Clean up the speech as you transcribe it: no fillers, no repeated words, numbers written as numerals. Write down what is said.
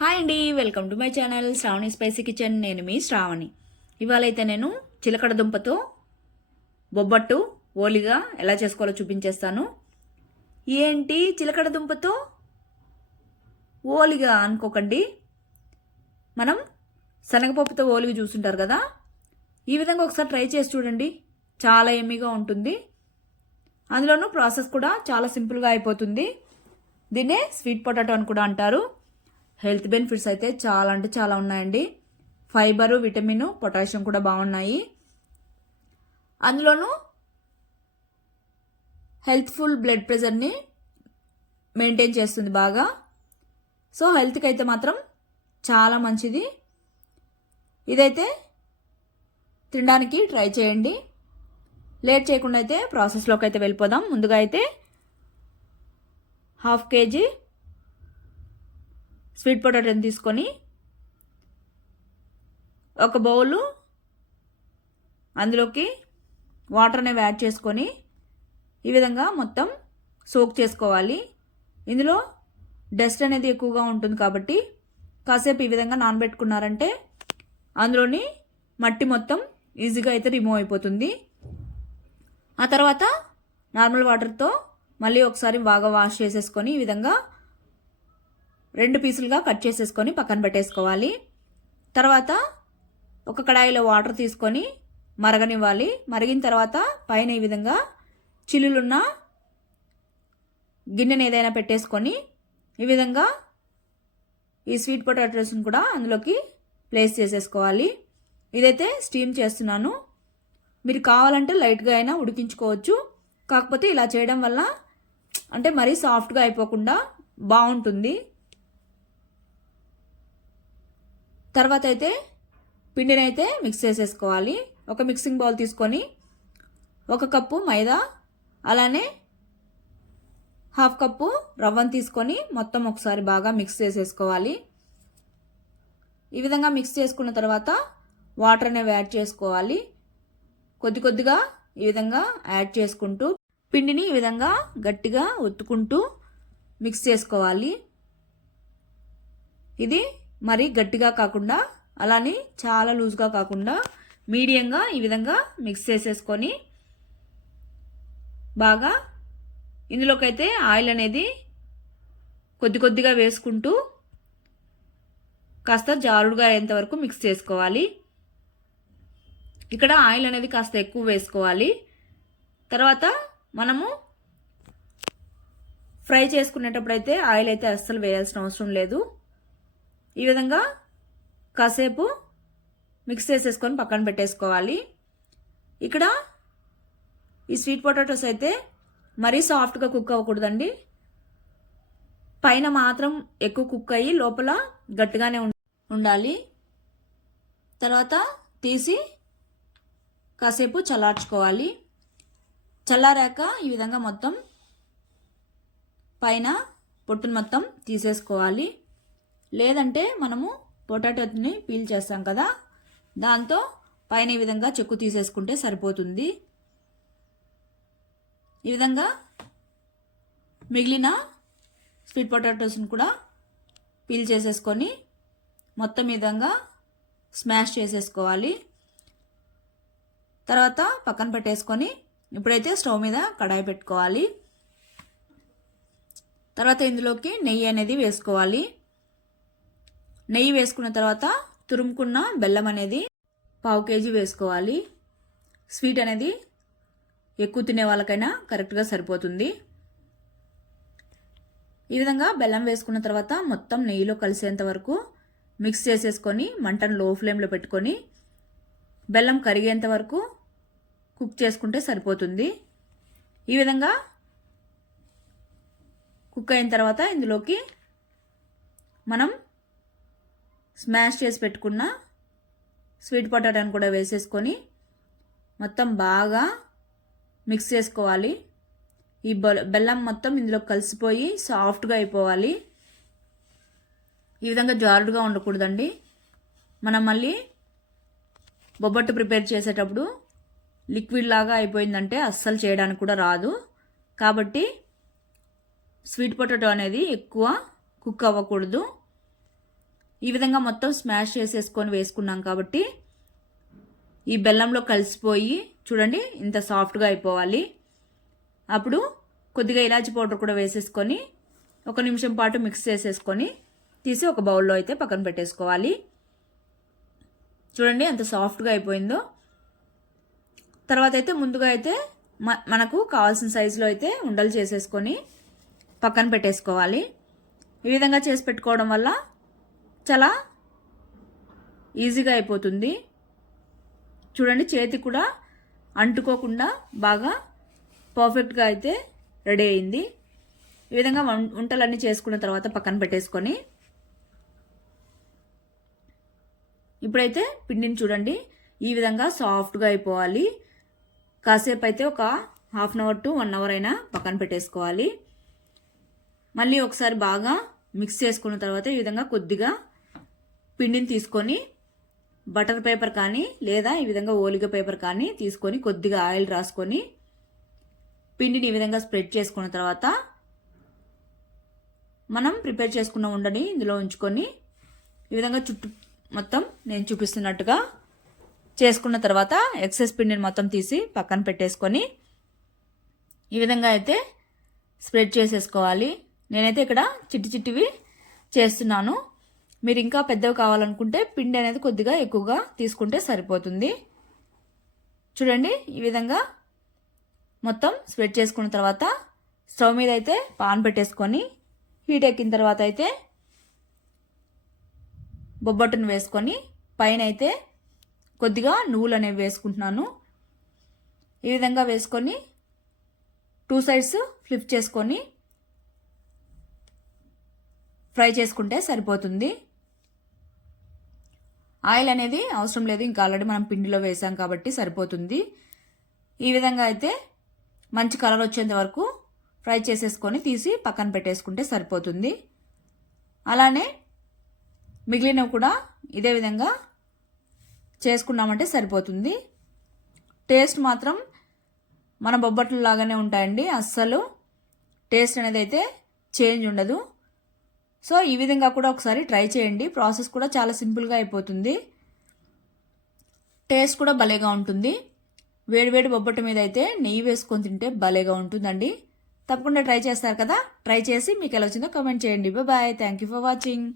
Hi అండి, welcome to my channel Sravani spicy kitchen. నేను మీ శ్రావణి. ఇవాళైతే నేను చిలకడ దుంపతో బొబ్బట్టు ఓలిగా ఎలా చేసుకోవాలో చూపించేస్తాను. ఏంటి చిలకడ దుంపతో ఓలిగా అనుకోకండి, మనం శనగపప్పుతో ఓలిగా చూస్తుంటారు కదా, ఈ విధంగా ఒకసారి ట్రై చేసి చూడండి. చాలా ఎమ్మీగా ఉంటుంది. అందులోనూ ప్రాసెస్ కూడా చాలా సింపుల్గా అయిపోతుంది. దీన్నే స్వీట్ పొటాటో అని కూడా అంటారు. హెల్త్ బెనిఫిట్స్ అయితే చాలా అంటే చాలా ఉన్నాయండి. ఫైబరు, విటమిన్, పొటాషియం కూడా బాగున్నాయి. అందులోనూ హెల్త్ఫుల్ బ్లడ్ ప్రెషర్ని మెయింటైన్ చేస్తుంది బాగా. సో హెల్త్కి అయితే మాత్రం చాలా మంచిది. ఇదైతే తినడానికి ట్రై చేయండి. లేట్ చేయకుండా అయితే ప్రాసెస్లోకి అయితే వెళ్ళిపోదాం. ముందుగా అయితే 1/2 kg స్వీట్ పొటాటోని తీసుకొని ఒక బౌలు అందులోకి వాటర్ అనేవి యాడ్ చేసుకొని ఈ విధంగా మొత్తం సోక్ చేసుకోవాలి. ఇందులో డస్ట్ అనేది ఎక్కువగా ఉంటుంది కాబట్టి కాసేపు ఈ విధంగా నానబెట్టుకున్నారంటే అందులోని మట్టి మొత్తం ఈజీగా అయితే రిమూవ్ అయిపోతుంది. ఆ తర్వాత నార్మల్ వాటర్తో మళ్ళీ ఒకసారి బాగా వాష్ చేసేసుకొని ఈ విధంగా 2 పీసులుగా కట్ చేసేసుకొని పక్కన పెట్టేసుకోవాలి. తర్వాత ఒక కడాయిలో వాటర్ తీసుకొని మరగనివ్వాలి. మరిగిన తర్వాత పైన ఈ విధంగా చిల్లులున్న గిన్నెని ఏదైనా పెట్టేసుకొని ఈ విధంగా ఈ స్వీట్ పొటాటోస్ని కూడా అందులోకి ప్లేస్ చేసేసుకోవాలి. ఇదైతే స్టీమ్ చేస్తున్నాను. మీరు కావాలంటే లైట్గా అయినా ఉడికించుకోవచ్చు. కాకపోతే ఇలా చేయడం వల్ల అంటే మరీ సాఫ్ట్గా అయిపోకుండా బాగుంటుంది. తర్వాత అయితే పిండిని అయితే మిక్స్ చేసేసుకోవాలి. ఒక మిక్సింగ్ బౌల్ తీసుకొని 1 కప్పు మైదా, అలానే 1/2 కప్పు రవ్వను తీసుకొని మొత్తం ఒకసారి బాగా మిక్స్ చేసేసుకోవాలి. ఈ విధంగా మిక్స్ చేసుకున్న తర్వాత వాటర్ అనేవి యాడ్ చేసుకోవాలి. కొద్ది కొద్దిగా ఈ విధంగా యాడ్ చేసుకుంటూ పిండిని ఈ విధంగా గట్టిగా ఒత్తుకుంటూ మిక్స్ చేసుకోవాలి. ఇది మరి గట్టిగా కాకుండా అలానే చాలా లూజ్గా కాకుండా మీడియంగా ఈ విధంగా మిక్స్ చేసేసుకొని బాగా ఇందులోకైతే ఆయిల్ అనేది కొద్ది కొద్దిగా వేసుకుంటూ కాస్త జారుడుగా అయ్యేంత వరకు మిక్స్ చేసుకోవాలి. ఇక్కడ ఆయిల్ అనేది కాస్త ఎక్కువ వేసుకోవాలి. తర్వాత మనము ఫ్రై చేసుకునేటప్పుడు అయితే ఆయిల్ అయితే అస్సలు వేయాల్సిన అవసరం లేదు. ఈ విధంగా కాసేపు మిక్స్ చేసేసుకొని పక్కన పెట్టేసుకోవాలి. ఇక్కడ ఈ స్వీట్ పొటాటోస్ అయితే మరీ సాఫ్ట్గా కుక్ అవ్వకూడదండి. పైన మాత్రం ఎక్కువ కుక్ అయ్యి లోపల గట్టిగానే ఉండాలి. తర్వాత తీసి కాసేపు చల్లార్చుకోవాలి. చల్లారాక ఈ విధంగా మొత్తం పైన పొట్టును మొత్తం తీసేసుకోవాలి. లేదంటే మనము పొటాటోని పీల్ చేస్తాం కదా, దాంతో పైన ఈ విధంగా చెక్కు తీసేసుకుంటే సరిపోతుంది. ఈ విధంగా మిగిలిన స్వీట్ పొటాటోస్ని కూడా పీల్ చేసేసుకొని మొత్తం ఈ విధంగా స్మాష్ చేసేసుకోవాలి. తర్వాత పక్కన పెట్టేసుకొని ఇప్పుడైతే స్టవ్ మీద కడాయి పెట్టుకోవాలి. తర్వాత ఇందులోకి నెయ్యి అనేది వేసుకోవాలి. నెయ్యి వేసుకున్న తర్వాత తురుముకున్న బెల్లం అనేది 1/2 kg వేసుకోవాలి. స్వీట్ అనేది ఎక్కువ తినే వాళ్ళకైనా కరెక్ట్గా సరిపోతుంది. ఈ విధంగా బెల్లం వేసుకున్న తర్వాత మొత్తం నెయ్యిలో కలిసేంత వరకు మిక్స్ చేసేసుకొని మంటను లో ఫ్లేమ్లో పెట్టుకొని బెల్లం కరిగేంత వరకు కుక్ చేసుకుంటే సరిపోతుంది. ఈ విధంగా కుక్ అయిన తర్వాత ఇందులోకి మనం స్మాష్ చేసి పెట్టుకున్న స్వీట్ పొటాటోని కూడా వేసేసుకొని మొత్తం బాగా మిక్స్ చేసుకోవాలి. ఈ బెల్లం మొత్తం ఇందులో కలిసిపోయి సాఫ్ట్గా అయిపోవాలి. ఈ విధంగా జారుడుగా ఉండకూడదండి. మనం మళ్ళీ బొబ్బట్టు ప్రిపేర్ చేసేటప్పుడు లిక్విడ్ లాగా అయిపోయిందంటే అస్సలు చేయడానికి కూడా రాదు. కాబట్టి స్వీట్ పొటాటో అనేది ఎక్కువ కుక్ అవ్వకూడదు. ఈ విధంగా మొత్తం స్మాష్ చేసేసుకొని వేసుకున్నాం కాబట్టి ఈ బెల్లంలో కలిసిపోయి చూడండి ఇంత సాఫ్ట్గా అయిపోవాలి. అప్పుడు కొద్దిగా ఇలాచి పౌడర్ కూడా వేసేసుకొని 1 నిమిషం పాటు మిక్స్ చేసేసుకొని తీసి ఒక బౌల్లో అయితే పక్కన పెట్టేసుకోవాలి. చూడండి ఎంత సాఫ్ట్గా అయిపోయిందో. తర్వాత అయితే ముందుగా అయితే మనకు కావాల్సిన సైజులో అయితే ఉండలు చేసేసుకొని పక్కన పెట్టేసుకోవాలి. ఈ విధంగా చేసి పెట్టుకోవడం వల్ల చాలా ఈజీగా అయిపోతుంది. చూడండి చేతి కూడా అంటుకోకుండా బాగా పర్ఫెక్ట్గా అయితే రెడీ అయింది. ఈ విధంగా వంటలన్నీ చేసుకున్న తర్వాత పక్కన పెట్టేసుకొని ఇప్పుడైతే పిండిని చూడండి ఈ విధంగా సాఫ్ట్గా అయిపోవాలి. కాసేపు అయితే ఒక 1/2 అవర్ టు 1 అవర్ అయినా పక్కన పెట్టేసుకోవాలి. మళ్ళీ ఒకసారి బాగా మిక్స్ చేసుకున్న తర్వాత ఈ విధంగా కొద్దిగా పిండిని తీసుకొని బటర్ పేపర్ కానీ లేదా ఈ విధంగా ఓలిగ పేపర్ కానీ తీసుకొని కొద్దిగా ఆయిల్ రాసుకొని పిండిని ఈ విధంగా స్ప్రెడ్ చేసుకున్న తర్వాత మనం ప్రిపేర్ చేసుకున్న ఉండని ఇందులో ఉంచుకొని ఈ విధంగా చుట్టూ మొత్తం నేను చూపిస్తున్నట్టుగా చేసుకున్న తర్వాత ఎక్సెస్ పిండిని మొత్తం తీసి పక్కన పెట్టేసుకొని ఈ విధంగా అయితే స్ప్రెడ్ చేసేసుకోవాలి. నేనైతే ఇక్కడ చిట్టివి చేస్తున్నాను. మీరు ఇంకా పెద్దవి కావాలనుకుంటే పిండి అనేది కొద్దిగా ఎక్కువగా తీసుకుంటే సరిపోతుంది. చూడండి ఈ విధంగా మొత్తం స్ప్రెడ్ చేసుకున్న తర్వాత స్టవ్ మీద అయితే పాన్ పెట్టేసుకొని హీట్ ఎక్కిన తర్వాత అయితే బొబ్బట్టును వేసుకొని పైన అయితే కొద్దిగా నువ్వులు అనేవి వేసుకుంటున్నాను. ఈ విధంగా వేసుకొని 2 సైడ్స్ ఫ్లిప్ చేసుకొని ఫ్రై చేసుకుంటే సరిపోతుంది. ఆయిల్ అనేది అవసరం లేదు, ఇంకా ఆల్రెడీ మనం పిండిలో వేసాం కాబట్టి సరిపోతుంది. ఈ విధంగా అయితే మంచి కలర్ వచ్చేంత వరకు ఫ్రై చేసేసుకొని తీసి పక్కన పెట్టేసుకుంటే సరిపోతుంది. అలానే మిగిలినవి కూడా ఇదే విధంగా చేసుకున్నామంటే సరిపోతుంది. టేస్ట్ మాత్రం మన బొబ్బట్లు లాగానే ఉంటాయండి, అస్సలు టేస్ట్ అనేది అయితే చేంజ్ ఉండదు. సో ఈ విధంగా కూడా ఒకసారి ట్రై చేయండి. ప్రాసెస్ కూడా చాలా సింపుల్గా అయిపోతుంది, టేస్ట్ కూడా భలేగా ఉంటుంది. వేడివేడి బొబ్బట్టు మీద అయితే నెయ్యి వేసుకొని తింటే భలేగా ఉంటుందండి. తప్పకుండా ట్రై చేస్తారు కదా. ట్రై చేసి మీకు ఎలా వచ్చిందో కామెంట్ చేయండి. Bye. Thank you for watching.